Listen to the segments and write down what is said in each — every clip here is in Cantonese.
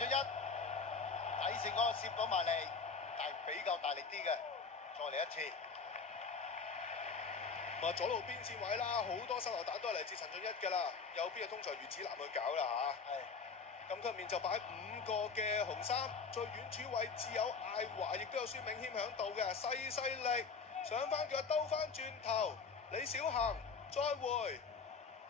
俊一底線嗰個攝到埋嚟，但係比較大力啲嘅，再嚟一次。左路邊線位啦，好多手榴彈都係嚟自陳俊一㗎啦，右邊就通常余子南去搞啦嚇。禁區面就擺5個嘅紅衫，最遠處位置有艾華，亦都有孫銘謙響度嘅，細力上翻腳兜翻轉頭，李小恒再回。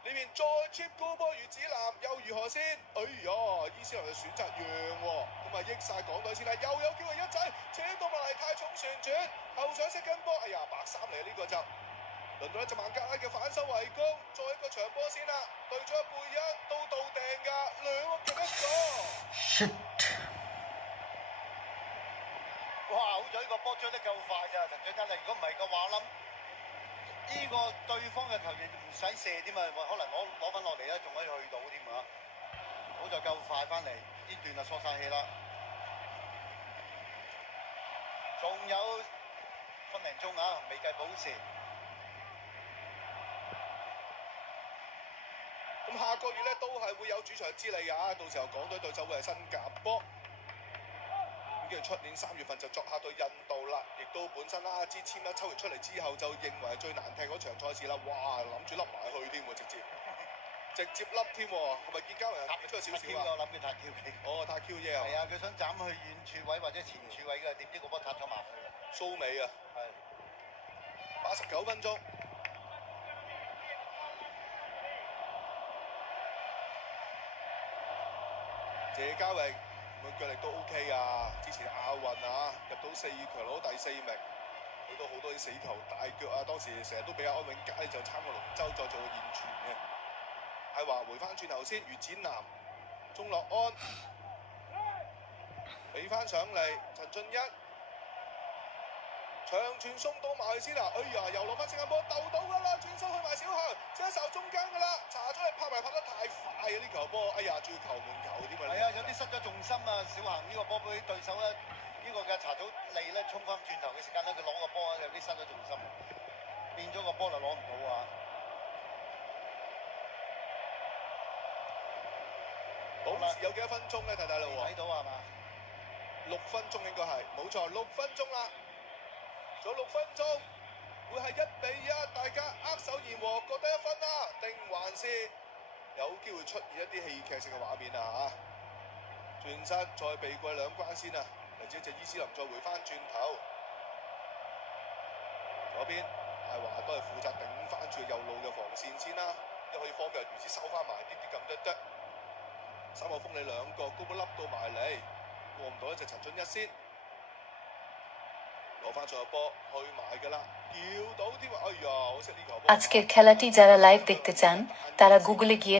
呢邊再 chip 高波余子南又如何先？哎呀，伊斯蘭就選擇讓喎，咁啊益晒港隊先啦，又有機會一仔扯到埋嚟，太重旋轉後上色跟波，哎呀白衫嚟呢個就輪到一隻孟加拉嘅反手圍攻，再一個長波先啦，對咗貝恩都到訂㗎，2個擊1個。哇！好在呢個波追得夠快咋，陳俊一啊！如果唔係嘅話，我諗呢個對方嘅球員唔使射添啊，可能攞翻落嚟咧，仲可以去到添啊！好在夠快翻嚟，呢段就疏晒氣啦。仲有分零鐘啊，未計補時。咁下個月咧都係會有主場之利㗎，到時候港隊對手會係新加坡。咁跟住出年3月份就作客對印度啦，亦都本身啦支簽啦抽完出嚟之後就認為係最難踢嗰場賽事啦，哇諗住笠埋去添喎，直接笠添喎，係咪見交人出咗少少啊？我諗佢太 Q 氣。哦，太 Q 嘢啊！係啊，佢想斬去遠處位或者前處位嘅，點知個波塌咗埋去啦。蘇美啊！係。89分鐘。謝家榮佢腳力都 OK 啊，之前亞運啊入到4強攞第4名，去到好多啲死球大腳啊，當時成日都俾阿安永佳就參過龍舟再做個現傳嘅。係話回翻轉頭先，余展南、鐘樂安俾翻上嚟，陳俊一長傳送到埋去先啦，哎呀又攞翻新加坡鬥到㗎啦，轉身去埋小向，即係受中間㗎啦，查咗嚟拍得太快啊！呢球波，哎呀仲要球門球添啊！係啊，有啲失咗重心啊！小恒呢個波俾對手咧，呢個嘅查祖利咧衝翻轉頭嘅時間咧，佢攞個波有啲失咗重心，變咗個波就攞唔到啊！補時有幾多分鐘咧？睇路睇到係嘛？6分鐘應該係，冇錯，6分鐘啦。仲有6分鐘，會係1-1，大家握手言和，各得1分啦，定還是有機會出現一啲戲劇性嘅畫面啊嚇？轉身再避過2關先啊，嚟自一隻伊斯林再回翻轉頭，左邊艾華都係負責頂翻住右路嘅防線先啦，一可以方便如此收翻埋啲咁得。3個鋒利2個高波笠到埋嚟，過唔到一隻陳俊一先。攞翻上個波去埋㗎啦，叫到添啊！哎呀，好識呢球波。আজকের খেলাটি যারা লাইভ দেখতে চান তারা গুগলে গিয়ে